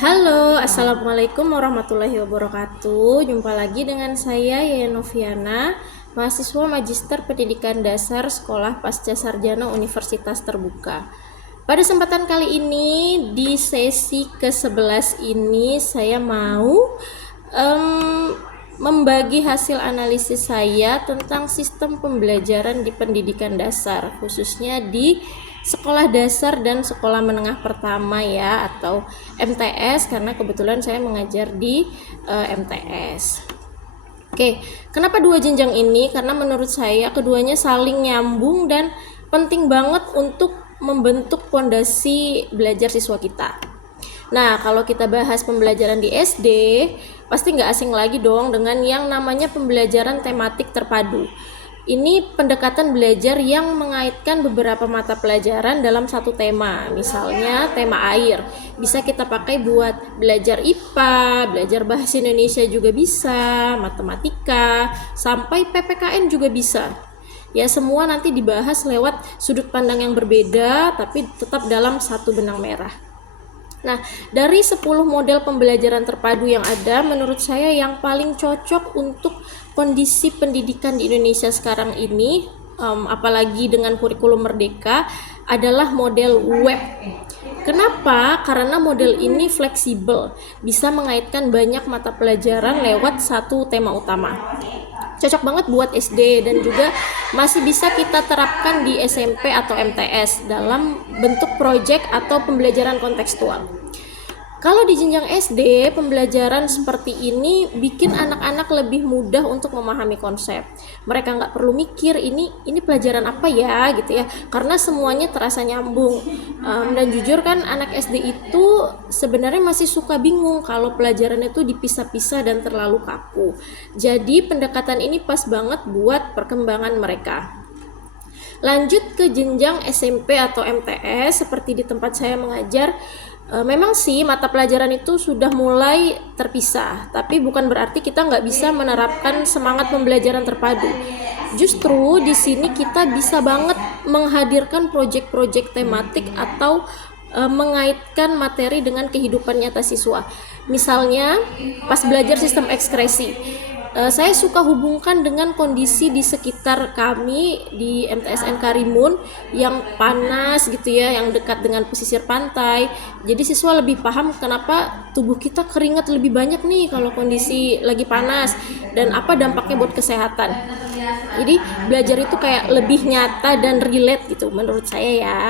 Halo, Assalamualaikum warahmatullahi wabarakatuh. Jumpa lagi dengan saya Yaya Noviana, mahasiswa Magister Pendidikan Dasar Sekolah Pasca Sarjana Universitas Terbuka. Pada kesempatan kali ini, di sesi ke-11 ini, saya mau membagi hasil analisis saya tentang sistem pembelajaran di pendidikan dasar, khususnya di sekolah dasar dan sekolah menengah pertama ya, atau MTS, karena kebetulan saya mengajar di MTS. Oke, kenapa dua jenjang ini? Karena menurut saya keduanya saling nyambung dan penting banget untuk membentuk fondasi belajar siswa kita. Nah, kalau kita bahas pembelajaran di SD, pasti nggak asing lagi dong dengan yang namanya pembelajaran tematik terpadu. Ini pendekatan belajar yang mengaitkan beberapa mata pelajaran dalam satu tema. Misalnya tema air, bisa kita pakai buat belajar IPA, belajar bahasa Indonesia juga bisa, matematika, sampai PPKN juga bisa. Ya, semua nanti dibahas lewat sudut pandang yang berbeda, tapi tetap dalam satu benang merah. Nah, dari 10 model pembelajaran terpadu yang ada, menurut saya yang paling cocok untuk kondisi pendidikan di Indonesia sekarang ini, apalagi dengan kurikulum merdeka, adalah model web. Kenapa? Karena model ini fleksibel, bisa mengaitkan banyak mata pelajaran lewat satu tema utama. Cocok banget buat SD dan juga masih bisa kita terapkan di SMP atau MTS dalam bentuk proyek atau pembelajaran kontekstual. Kalau di jenjang SD, pembelajaran seperti ini bikin anak-anak lebih mudah untuk memahami konsep. Mereka nggak perlu mikir ini pelajaran apa ya gitu ya, karena semuanya terasa nyambung. Dan jujur kan anak SD itu sebenarnya masih suka bingung kalau pelajaran itu dipisah-pisah dan terlalu kaku. Jadi pendekatan ini pas banget buat perkembangan mereka. Lanjut ke jenjang SMP atau MTS, seperti di tempat saya mengajar, memang sih mata pelajaran itu sudah mulai terpisah, tapi bukan berarti kita nggak bisa menerapkan semangat pembelajaran terpadu. Justru di sini kita bisa banget menghadirkan proyek-proyek tematik atau mengaitkan materi dengan kehidupan nyata siswa. Misalnya pas belajar sistem ekskresi, saya suka hubungkan dengan kondisi di sekitar kami di MTSN Karimun yang panas gitu ya, yang dekat dengan pesisir pantai. Jadi siswa lebih paham kenapa tubuh kita keringat lebih banyak nih kalau kondisi lagi panas dan apa dampaknya buat kesehatan. Jadi belajar itu kayak lebih nyata dan relate gitu menurut saya ya.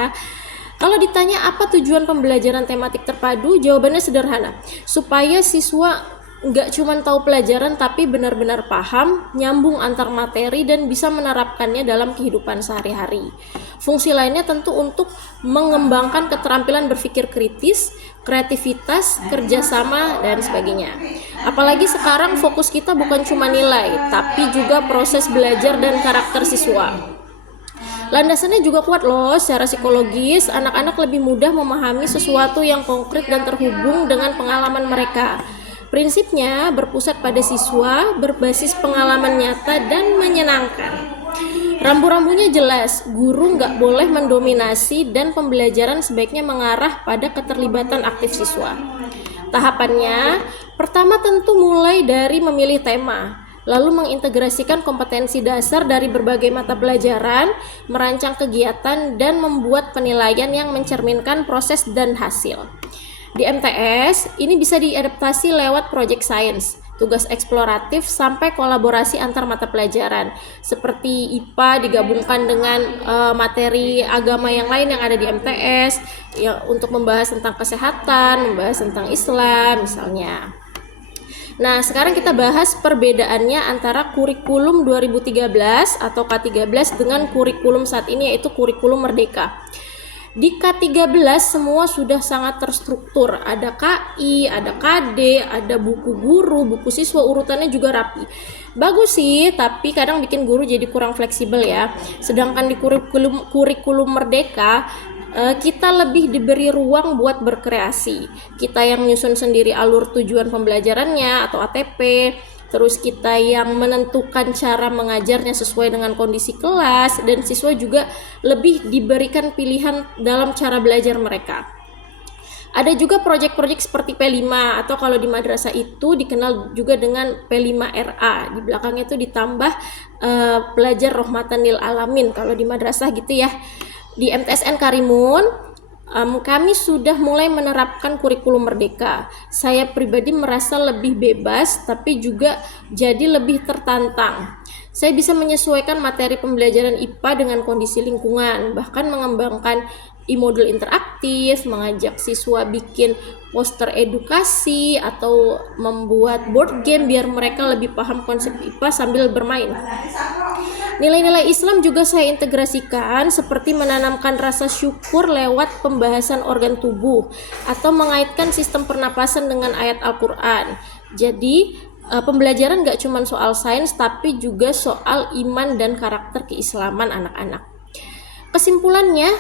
Kalau ditanya apa tujuan pembelajaran tematik terpadu, jawabannya sederhana. Supaya siswa nggak cuma tahu pelajaran tapi benar-benar paham, nyambung antar materi dan bisa menerapkannya dalam kehidupan sehari-hari. Fungsi lainnya tentu untuk mengembangkan keterampilan berpikir kritis, kreativitas, kerjasama, dan sebagainya. Apalagi sekarang fokus kita bukan cuma nilai, tapi juga proses belajar dan karakter siswa. Landasannya juga kuat loh, secara psikologis anak-anak lebih mudah memahami sesuatu yang konkret dan terhubung dengan pengalaman mereka. Prinsipnya berpusat pada siswa, berbasis pengalaman nyata dan menyenangkan. Rambu-rambunya jelas, guru nggak boleh mendominasi dan pembelajaran sebaiknya mengarah pada keterlibatan aktif siswa. Tahapannya, pertama tentu mulai dari memilih tema, lalu mengintegrasikan kompetensi dasar dari berbagai mata pelajaran, merancang kegiatan, dan membuat penilaian yang mencerminkan proses dan hasil. Di MTS, ini bisa diadaptasi lewat project science, tugas eksploratif, sampai kolaborasi antar mata pelajaran. Seperti IPA digabungkan dengan materi agama yang lain yang ada di MTS, ya, untuk membahas tentang kesehatan, membahas tentang Islam misalnya. Nah, sekarang kita bahas perbedaannya antara kurikulum 2013 atau K13 dengan kurikulum saat ini, yaitu kurikulum merdeka. Di K13 semua sudah sangat terstruktur, ada KI, ada KD, ada buku guru, buku siswa, urutannya juga rapi. Bagus sih, tapi kadang bikin guru jadi kurang fleksibel ya. Sedangkan di kurikulum merdeka, kita lebih diberi ruang buat berkreasi. Kita yang nyusun sendiri alur tujuan pembelajarannya atau ATP. Terus kita yang menentukan cara mengajarnya sesuai dengan kondisi kelas, dan siswa juga lebih diberikan pilihan dalam cara belajar mereka. Ada juga proyek-proyek seperti P5 atau kalau di madrasah itu dikenal juga dengan P5RA. Di belakangnya itu ditambah pelajar rahmatan lil alamin kalau di madrasah gitu ya. Di MTSN Karimun kami sudah mulai menerapkan kurikulum merdeka. Saya pribadi merasa lebih bebas tapi juga jadi lebih tertantang. Saya bisa menyesuaikan materi pembelajaran IPA dengan kondisi lingkungan, bahkan mengembangkan e-modul interaktif, mengajak siswa bikin poster edukasi atau membuat board game biar mereka lebih paham konsep IPA sambil bermain. Nilai-nilai Islam juga saya integrasikan seperti menanamkan rasa syukur lewat pembahasan organ tubuh atau mengaitkan sistem pernapasan dengan ayat Al-Quran. Jadi pembelajaran gak cuma soal sains tapi juga soal iman dan karakter keislaman anak-anak. Kesimpulannya,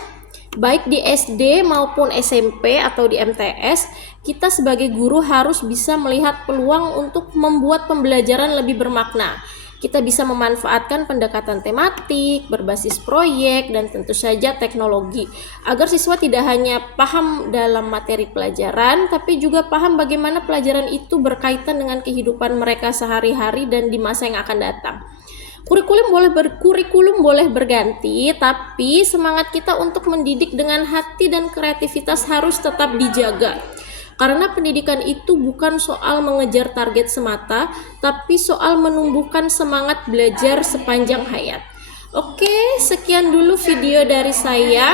baik di SD maupun SMP atau di MTS, kita sebagai guru harus bisa melihat peluang untuk membuat pembelajaran lebih bermakna. Kita bisa memanfaatkan pendekatan tematik, berbasis proyek, dan tentu saja teknologi, agar siswa tidak hanya paham dalam materi pelajaran, tapi juga paham bagaimana pelajaran itu berkaitan dengan kehidupan mereka sehari-hari dan di masa yang akan datang. Kurikulum boleh berganti, tapi semangat kita untuk mendidik dengan hati dan kreativitas harus tetap dijaga. Karena pendidikan itu bukan soal mengejar target semata, tapi soal menumbuhkan semangat belajar sepanjang hayat. Oke, sekian dulu video dari saya.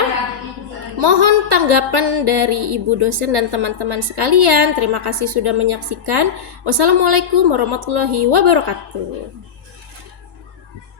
Mohon tanggapan dari ibu dosen dan teman-teman sekalian. Terima kasih sudah menyaksikan. Wassalamualaikum warahmatullahi wabarakatuh.